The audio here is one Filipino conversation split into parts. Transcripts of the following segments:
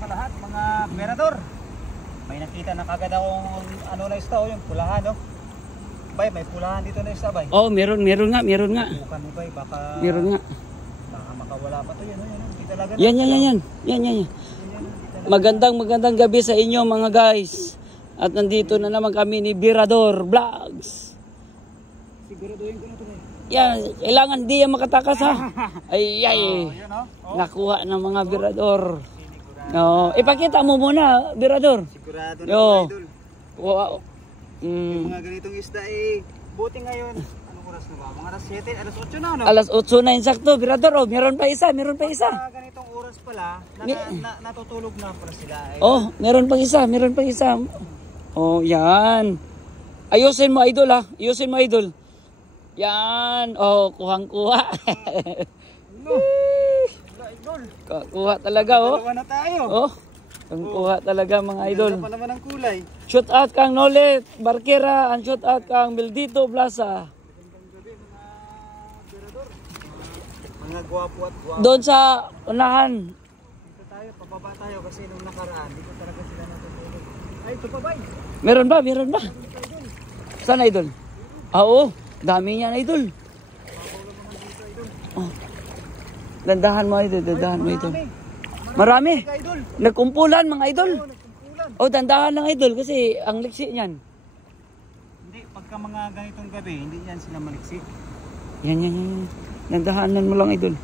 sa lahat mga berador. May nakita na kagad akong ano na isda, yung pulahan, no? Bay, may pulahan dito na isda, bay. Oh, meron nga. Bukan mo, bay, baka Meron nga. baka makawala pa to, yun. Hindi talaga. Yan. Magandang gabi sa inyo mga guys. At nandito na naman kami ni Berador Vlogs. Siguraduhin ko na to, bay. Yan, kailangan di yan makatakas ha. Ay. Yun, no? Nakuha ng mga Berador. No, ipakita mo muna, Berador. Sigurado na, Yo. idol. Wow. Yung mga ganitong isda buti ngayon. Anong oras na ba? Mga alas 7, alas 8 na, no? Alas 8 na insakto, Berador. Oh, meron pa isa. Sa ganitong oras pala, natutulog na pala sila. Oh, meron pang isa. Oh, yan. Ayusin mo, idol ha. Idol. Yan. Oh, kuhang-kuha. Idol. Kuha talaga, oh. Dalawa na tayo. Oh, kuha talaga mga idol. Ganda pa naman ang kulay. Shoot out kang Nolet Barquera, ang shoot out kang Mildito Plaza. Gabi, mga berador. Mga gwapo at gwapo. Doon sa unahan. Dito tayo, pababa tayo kasi nung nakaraan, dito talaga sila natutulog. Ay, ito pa ba? Meron ba? Saan idol? Oo, dami niyan idol. Oh. Dandahan mo idol. Marami. Nagkumpulan mga idol. Oh, dandahan lang idol kasi ang liksi niyan. Hindi, pagka mga ganitong gabi, hindi yan sila maliksi. Yan. Dandahanan mo lang idol.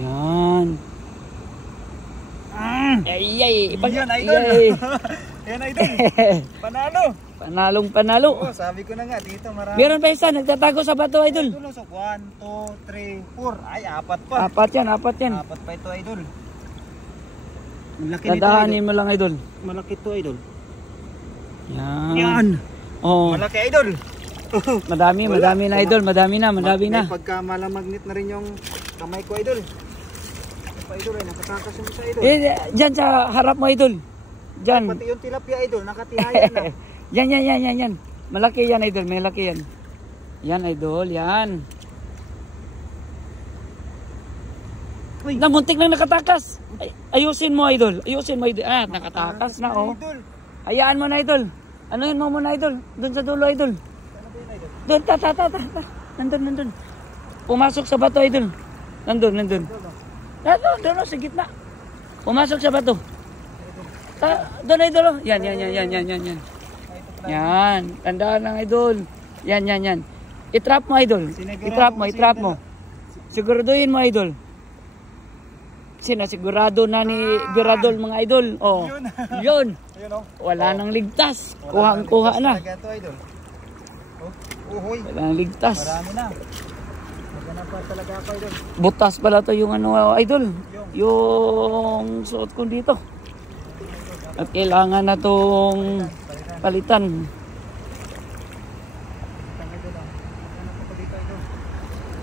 Yan. Ay. Yan, idol. Yan, idol. Panalo. Oh, sabi ko na nga, dito marami. Meron pa isa, nagtatago sa bato idol. 1, 2, 3, 4. Ay, 4 pa. Apat yan. 4 pa ito, idol. Malaki nito, Dandahanin idol. mo lang idol. Malaki ito, idol. Yan. Oh. Malaki, idol. Madami na idol, madami na. May pagka malamagnet na rin yung kamay ko, idol. Ito pa, idol, nakatakas yung isa, idol. Diyan sa harap mo idol. Diyan. Pati yung tilapia, idol, nakatihaya na. Yan. Malaki yan idol, malaki yan. Yan idol, yan. Uy. Namuntik lang nakatakas. Ayusin mo idol. Ah, nakatakas na oh. Idol. Hayaan mo na idol. Anuhin mo muna idol. Doon sa dulo idol. Doon, Nandun. Pumasok sa bato idol. Nandun. Doon, sa gitna. Pumasok sa bato. Doon idol oh. Yan. Yan. Tandaan lang idol. Yan. I-trap mo idol. I-trap mo. Siguraduhin mo idol. Sinasigurado na ni Berador mga idol. Oh. Yun. Wala nang ligtas. Kuha na. Wala nang ligtas. Marami na. Maghanap pa talaga ako, idol. Butas pala to yung ano idol. Yung suot ko dito. At kailangan na tong palitan.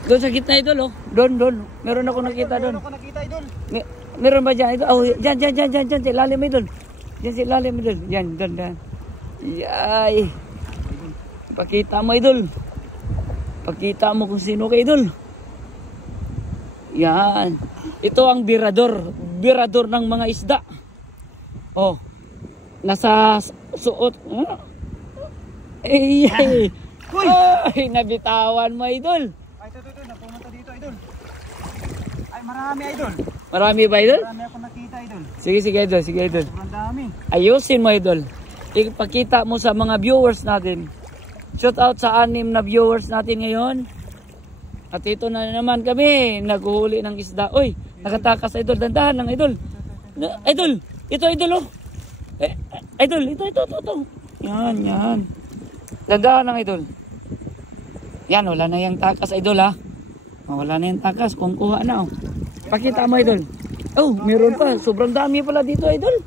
Doon sa gitna idol oh. Doon. Meron ako nakita doon. Meron ba dyan idol? Oh, dyan. Sa ilalim idol. Yan, doon. Yay. Pakita mo idol. Pakita mo kung sino ka idol. Yan. Ito ang Berador ng mga isda. Oh. Nasa suot. Ay. Ay, nabitawan mo idol. Ay, ito. Napumunta dito, idol. Ay, marami, idol. Marami ba idol? Marami ako nakita, idol. Sige idol. Sobrang dami. Ayusin mo idol. Ipakita mo sa mga viewers natin. Shout out sa 6 na viewers natin ngayon. At ito na naman kami, naghuhuli ng isda. Uy, nakatakas idol, dandahan lang idol. Idol, ito idol oh. Idol, ito. Yan. Dandahan lang idol. Yan, wala na yung takas idol ha. Wala na yung takas, kung kuha na oh. Pakita mo idol. Oh, meron pa. Sobrang dami pala dito idol.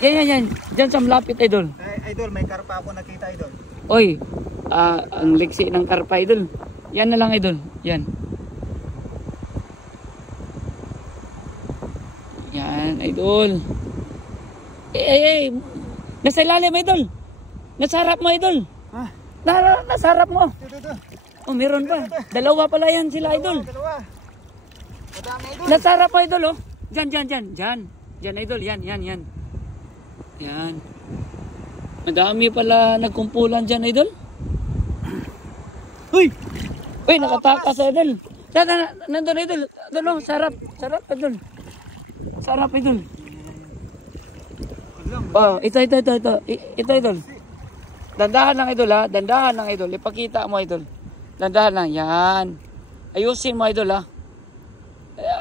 Yan. Diyan sa malapit idol. Idol, may karpa ako nakita, idol. Oy, ang liksi ng karpa idol. Yan na lang idol. Yan idol. Nasa ilalim idol. Nasa harap mo idol. Ha? Nasa harap mo. Ito. Oh, meron pa. Dalawa pala yan sila idol. Dalawa. Madami idol. Nasarap pa idol oh. Diyan, diyan, diyan. Diyan. Diyan idol, yan, yan, yan. Yan. Madami pala nagkumpulan dyan idol. Uy! Uy, nakatakas idol. Yan, nandun idol. Idol oh, sarap. Sarap idol. Sarap idol. Oh, ito. Ito idol. Dandahan lang idol ha. Dandahan lang idol. Ipakita mo idol. Dandahan lang. Yan. Ayusin mo idol ha.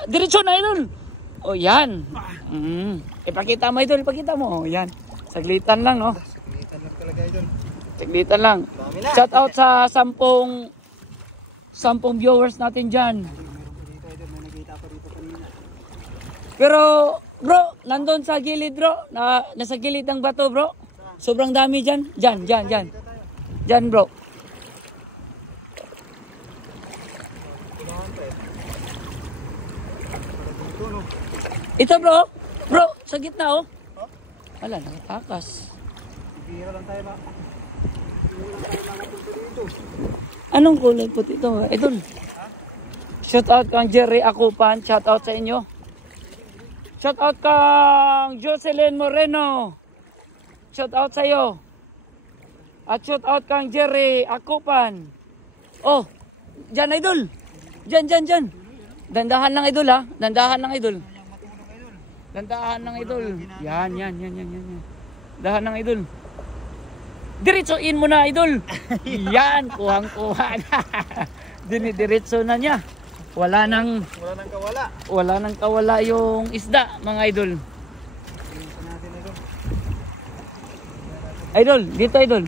Diretso na idol. Oh, yan. Ipakita mo idol. Ipakita mo. Oh, yan. Saglitan lang no. Saglitan lang talaga idol. Saglitan lang. Dami na. Shout out sa 10 viewers natin dyan. Meron pa dito idol. May nakita ko dito kanina. Pero bro, nandun sa gilid bro. Nasa gilid ng bato bro. Sobrang dami dyan. Dyan. Dyan bro. Ito bro. Bro, sa gitna oh. Wala, nakatakas. Bira lang tayo Anong kulay puti ito? Idol. Shout out kang Jerry Akupan. Shout out sa inyo. Shout out kang Jocelyn Moreno. Shout out sa iyo. At shout out kang Jerry Akupan. Oh, dyan idol. Dyan. Dandahan lang idol ha. Dandahan lang idol. Dandahan lang idol. Yan. Dahan lang idol. Diretsoin mo na idol. Yan, kuhang-kuha na. Dinidiretso na niya. Wala nang kawala yung isda, mga idol. Idol, dito idol.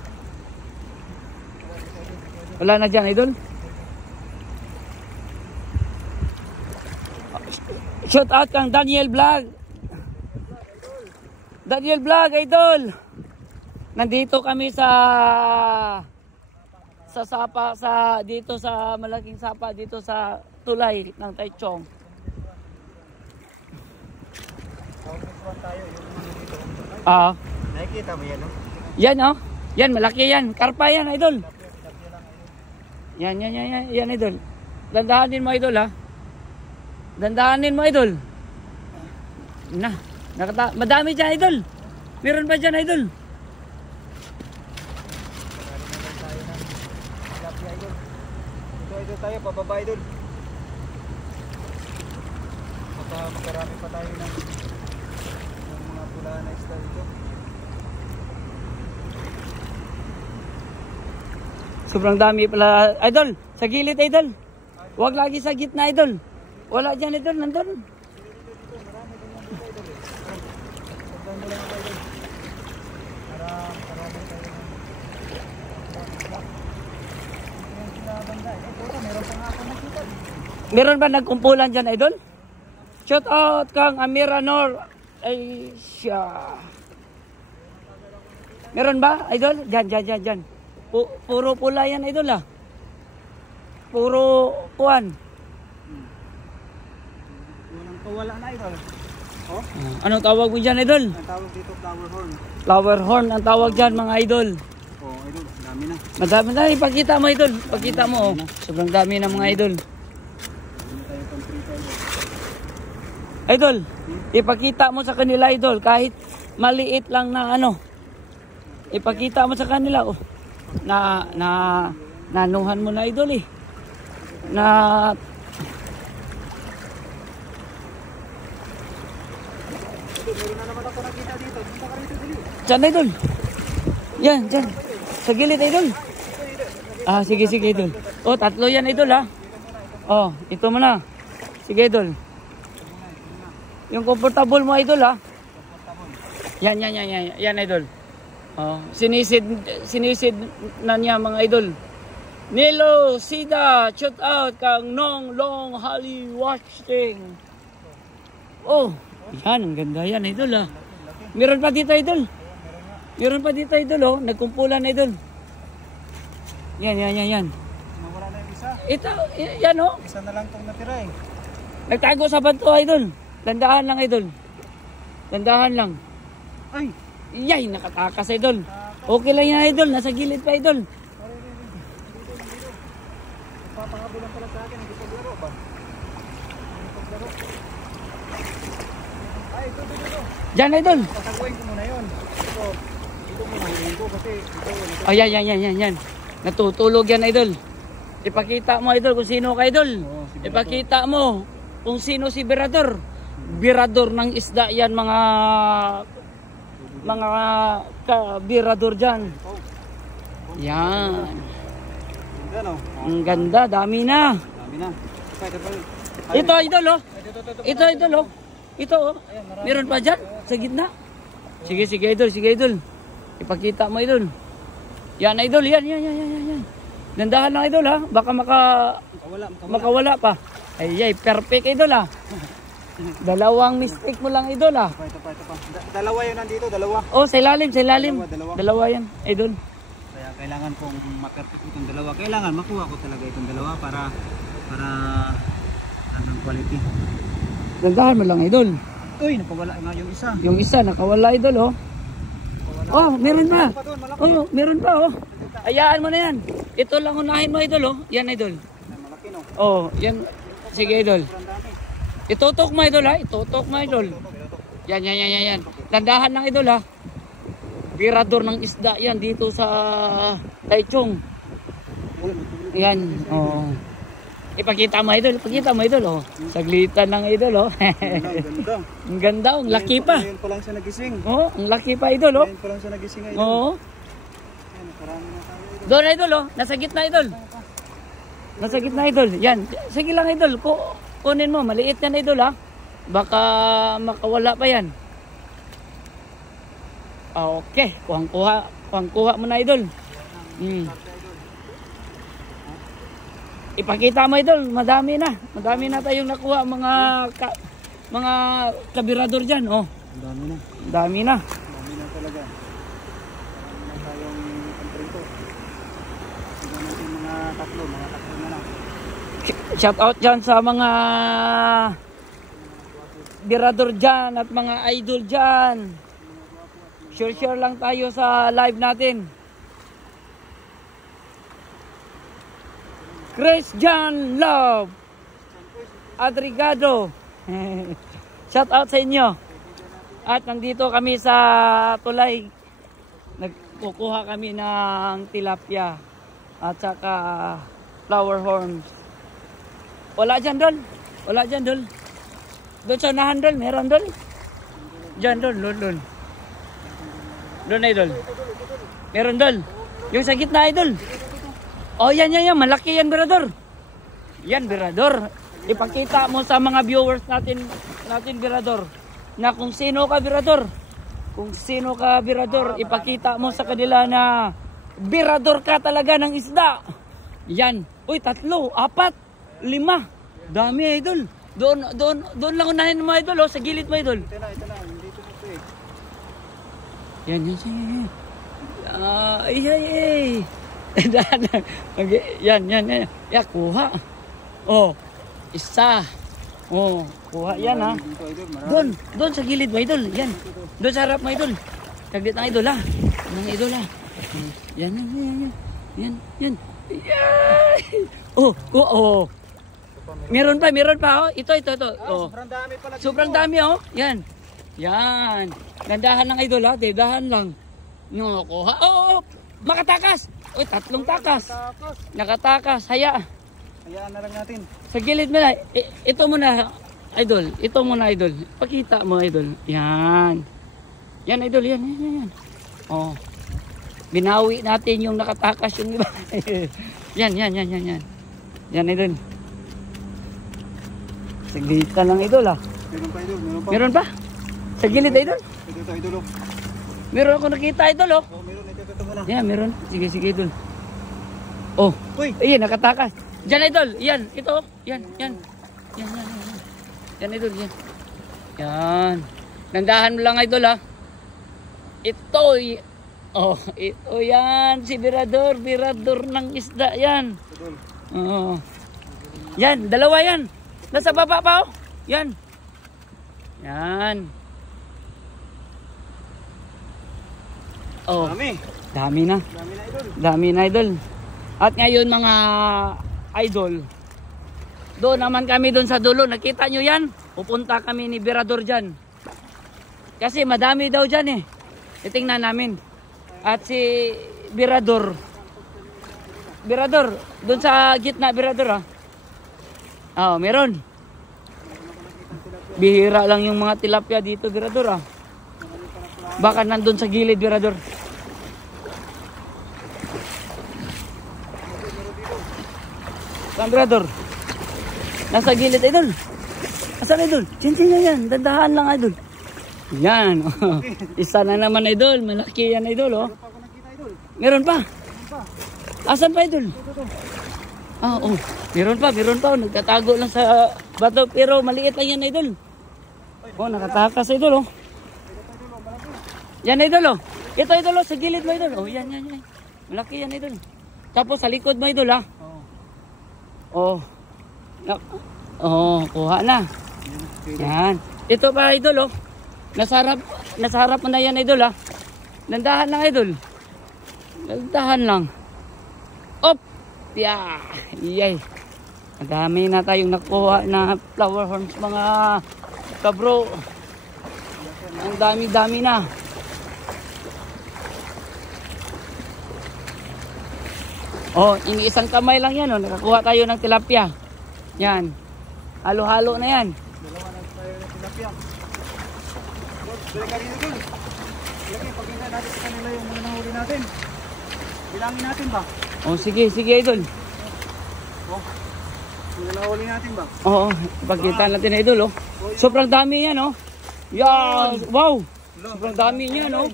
Wala na dyan idol. Shout out kang Daniel Vlog. Daniel Vlog, idol. Nandito kami sa sapa dito sa malaking sapa dito sa tulay ng Taichung. Nakikita mo yan, no? Yan oh. Yan malaki yan. Karpa yan, idol. Yan idol. Dandahanin mo idol ha. Dandahanin mo idol. Madami dyan idol. Meron ba dyan idol? Ito tayo, pababa idol. Magkarami pa tayo ng mga pula na isda dito. Sobrang dami pala. Idol, sa gilid idol. Huwag lagi sa gitna idol. Wala dyan idol, nandun. Meron ba nagkumpulan dyan idol? Shout out kang Amira Nor. Ay siya. Meron ba idol? Dyan. Puro pula yan idol ah. Puro kuwan. Walang kawala na idol. Oh? Anong tawag mo dyan idol? Ang tawag dito flower horn. Flower horn ang tawag dyan mga idol. Oh idol, dami na. Madami na, ipakita mo idol. Pakita mo oh. Sobrang dami ng mga idol. Idol, ipakita mo sa kanila idol kahit maliit lang na ano. Ipakita mo sa kanila oh. Nanuhan mo na idol eh. Meron na naman ako nakita dito. Dito ka rito dali. Diyan idol. Yan, dyan. Sa gilid idol. Sige idol. Oh, 3 yan idol ha. Oh, ito mo na. Sige idol. Yung comfortable mo idol ha. Yan idol. Oh, sinisid na niya mga idol. Nilo Sida, shout out kang Nong Long Holly Watching. Oh, yan ang ganda yan idol ha. Meron pa dito idol. Oh, nagkumpulan idol. Yan. Nawala na yung isa. Ito, yan oh. Isa na lang itong natira eh. Nagtago sa banto idol. Dandahan lang idol. Dandahan lang. Ay! Yay, nakatakas idol. Okay lang yan idol, nasa gilid pa idol. Papangabulan pala sa akin, hindi paglaro ba? Hindi paglaro. Diyan, idol. Pasaguin ko muna yun. Ito muna hiling ko kasi ito. Oh, yan. Natutulog yan, idol. Ipakita mo, idol, kung sino ka, idol. Oo, si Berador. Ipakita mo kung sino si Berador. Berador ng isda yan, mga ka-berador dyan. Yan. Ganda, no? Ang ganda, dami na. Dami na. Ito, idol, oh. Ito, idol, oh. Ito, oh. Meron pa dyan, sa gitna. Sige, idol. Ipakita mo, idol. Yan, idol, yan. Dandahan lang, idol, ha. Baka makawala pa. Ay, perfect, idol, ha. Dalawang mistake mo lang, idol, ha. Ito pa. Dalawa yun nandito, dalawa. Oh, sa ilalim. Dalawa. Dalawa yan, idol. Kaya kailangan kong ma-perfect itong dalawa. Kailangan makuha ko talaga itong dalawa para ng quality. Dandahan mo lang, idol. Uy, napawala nga yung isa. Yung isa, nakawala, idol, oh. Oh, meron pa. Oh, meron pa, oh. Hayaan mo na yan. Ito lang unahin mo, idol, oh. Yan, idol. Malaki, no? Oh, yan. Sige, idol. Itutok mo, idol, ha. Itutok mo, idol. Yan. Dandahan lang, idol, ha. Berador ng isda yan dito sa Taichung. Yan, oh. Ipakita mo, idol. Oh. Saglitan lang, idol, oh. Ganda. Ang ganda, ang laki pa. Ngayon pa lang siya nagising. Oh, ang laki pa, idol, oh. Ngayon pa lang siya nagising, idol. Oo. Yan, karami na tayo, idol. Doon, idol, oh. Nasa gitna, idol. Nasa gitna, idol. Yan. Sige lang, idol. Kunin mo. Maliit yan, idol, ha. Baka makawala pa yan. Okay. Kuhang-kuha mo na, idol. Ipakita mo, idol. Madami na tayong nakuha. Mga kabirador dyan, oh. Ang dami na. Dami na. Dami na talaga. Marami na tayong kontrito. Siguro natin mga tatlo na lang. Shout out dyan sa mga birador dyan at mga idol dyan. Share lang tayo sa live natin. Christian Love Adrigado. Shout out sa inyo. At nandito kami sa tulay. Nagkukuha kami ng tilapia at saka flower horns. Wala dyan, Dol. Doon sa unahan, Dol. Meron, Dol. Dyan, Dol. Doon, idol. Meron, Dol. Yung sa gitna, idol. Oh, yan. Malaki yan, Berador. Yan, Berador. Ipakita mo sa mga viewers natin, Berador, na kung sino ka, Berador. Ipakita mo sa kanila na Berador ka talaga ng isda. Yan. Uy, 3, 4, 5. Dami, idol. Doon lang unahin mo, idol, oh, sa gilid mo, idol. Ito na. Dito eh. Yan. Ay. Yan. Ya, kuha. Oh, isa. Oh, kuha yan, ha. Dito, idol, marami. Doon sa gilid mo, idol. Yan. Doon sa harap mo, idol. Saglit ng idol, ha. Yan. Yan. Oh. Meron pa, oh. Ito. Oh. Sobrang dami pala. Sobrang dami, oh. Yan. Gandahan lang, idol, ha. Dahan lang. No, kuha. Oh. Makatakas. Uy, 3 takas. Nakatakas. Hayaan na lang natin. Sa gilid mo na. Ito muna, idol. Pakita mo, idol. Yan, idol. Yan. Oh. Binawi natin yung nakatakas yung iba. Yan. Yan, idol. Saglitan lang, idol, ha. Meron pa, idol. Meron pa? Sa gilid, idol? Ito, idol. Meron ako nakita, idol, oh. Oh, meron. Ito muna. Yan, meron. Sige, idol. Oh. Uy. Ayan, nakatakas. Diyan, idol. Yan. Ito. Yan. Yan, idol. Yan. Nandahan mo lang, idol, ha. Ito yan. Si Berador ng isda, yan. Oo. Yan, dalawa yan. Nasa baba pa, oh. Yan. Oh. Dami na, idol. At ngayon, mga idol, doon naman kami doon sa dulo. Nakita nyo yan? Pupunta kami ni Berador dyan. Kasi madami daw dyan eh. Titingnan namin. At si Birador. Birador, doon sa gitna Birador ah. Oh, meron. Bihira lang yung mga tilapia dito Birador ah. Baka nandun sa gilid Birador. Saan Birador? Nasa gilid idol. Asan idol? Chin yan. Dandahan lang idol. Yan. Oh. Isa na naman idol. Malaki yan idol oh. Meron pa. Asan pa idol? Ah, oh. Meron pa. Nagtatago lang sa bato pero maliit lang yan idol. Oh, nakatakas idol oh. Yan idol oh. Ito idol oh, sa gilid mo idol. Oh, yan. Malaki yan idol. Tapos sa likod mo idol ah. Oh. Oh, kuha na. Yan. Ito pa idol oh. Nasa harap mo na yan idol ah. Dandahan lang idol. Dandahan lang. Op! Yeah! Yay! Madami na tayong nakuha na flower horns mga kabro. Ang dami-dami na. Oh, isang kamay lang yan oh. Nakakuha tayo ng tilapia. Yan. Halo-halo na yan. Dalawa na tayo ng tilapia. Balik ka dito dun. Lagi, pagkita natin sa kanila yung mga nahuli natin. Bilangin natin ba? Oh, sige idol. Oh, mga nahuli natin ba? Oo, pagkita natin idol oh. Sobrang dami yan oh. Yan, wow. Sobrang dami niyan oh.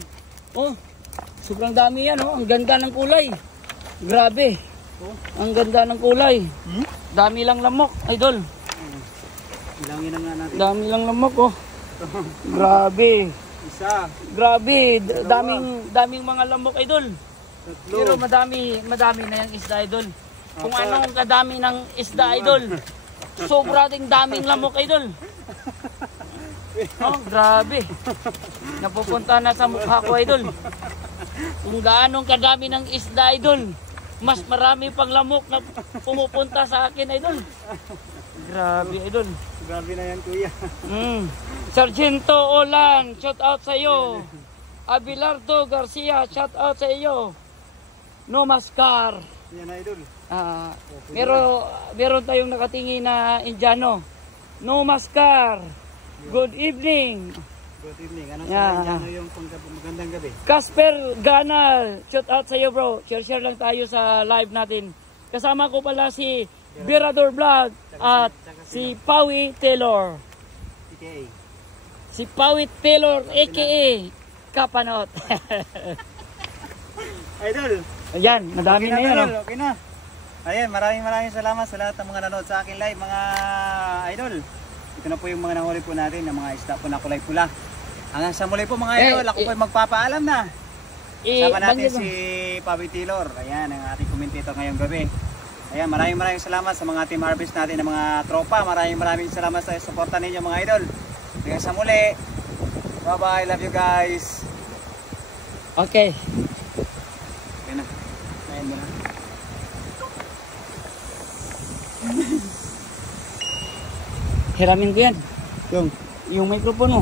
Oh. Sobrang dami yan oh. Ang ganda ng kulay. Grabe. Ang ganda ng kulay. Dami lang lamok, idol. Bilangin na nga natin. Dami lang lamok oh. Grabe. Isa. Grabe, daming mga lamok idol. Tatlo. Pero madami na yung isda idol. Kung anong kadami ng isda idol. Sobra ding daming lamok idol. Oh, grabe. Napupunta na sa mukha ko idol. Kung gaanong kadami ng isda idol. Mas marami pang lamok na pumupunta sa akin idol. Grabe idol. Grabe na yan kuya. Sargento Olan, shout out sa iyo. Abelardo Garcia, shout out sa iyo. No Mascar. Yan na idol. Meron tayong nakatingin na Indiano. No Mascar. Good evening. Good evening. Ano Yeah. sa Indiano yung magandang gabi? Casper Ganal, shout out sa iyo bro. Share lang tayo sa live natin. Kasama ko pala si Birador Vlog at si Pawi Taylor. TKA. Si Pawi Taylor aka Kapanot. Idol. Ayan, madami na yan. Idol, okay na. Ayan, maraming salamat sa lahat ng mga nanood sa akin live mga idol. Ito na po yung mga nahuli po natin ng mga isda po na kulay pula. Hanggang sa muli po mga idol, ako po ay magpapaalam na. Sama natin si Pawi Taylor. Ayan, ang ating commentator ngayong gabi. Ayan, maraming salamat sa mga team harvest natin ng mga tropa. Maraming salamat sa suporta ninyo mga idol. Hanggang sa muli. Bye-bye, love you guys. Okay. Okay na. Ayan mo na. Hiramin ko yan. Yung Yung microphone mo.